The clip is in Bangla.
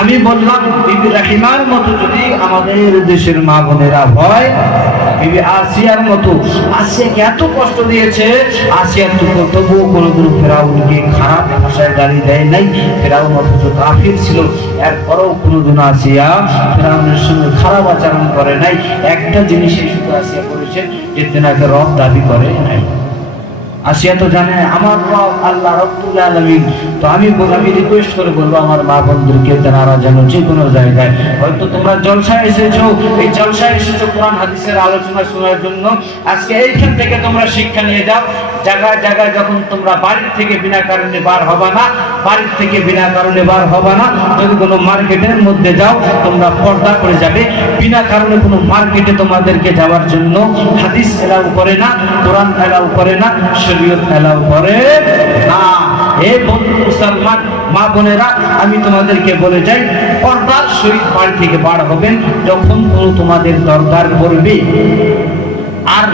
আমি বললাম বিবি রাহিমার মতো যদি আমাদের দেশের মা বোনেরা হয়, বিবি আসিয়ার মতো, আসিয়াকে এত কষ্ট দিয়েছে, আসিয়ার তবুও কোনোদিন ফেরাউনকে খারাপ ভাষায় গালি দেয় নাই। ফেরাউন অথচ কাফির ছিল, এরপরেও কোনোদিন আসিয়া ফেরাউনের সঙ্গে খারাপ আচরণ করে নাই। একটা জিনিসই শুধু আসিয়া করেছে, যে তেনাকে রব দাবি করে নাই। আসিয়া তো জানে আমার রব আল্লাহ রব্বুল আলামিন। তো আমি রিকোয়েস্ট করে বলবো আমার মা বোনদেরকে, তেনারা যেন যে কোনো জায়গায়, হয়তো তোমরা জলসায় এসেছো, এই জলসায় এসেছো কোরআন হাদিসের আলোচনা শোনার জন্য, আজকে এইখান থেকে তোমরা শিক্ষা নিয়ে যাও। জায়গায় জায়গায় যখন তোমরা বাড়ির থেকে বিনা কারণে বার হবা না, বাড়ির থেকে বিনা কারণে বার হবা না। যদি কোনো মার্কেটের মধ্যে যাও, তোমরা পর্দা করে যাবে। বিনা কারণে কোনো মার্কেটে তোমাদেরকে যাওয়ার জন্য হাদিস এলাও করে না, কোরআন এলাও করে না, শরীয়ত এলাও করে না। এই বন্ধু মুসলমান মা বোনেরা, আমি তোমাদেরকে বলে যাই, পর্দার সহিত বাড়ি থেকে বার হবেন যখন কোনো তোমাদের দরকার পড়বে। আর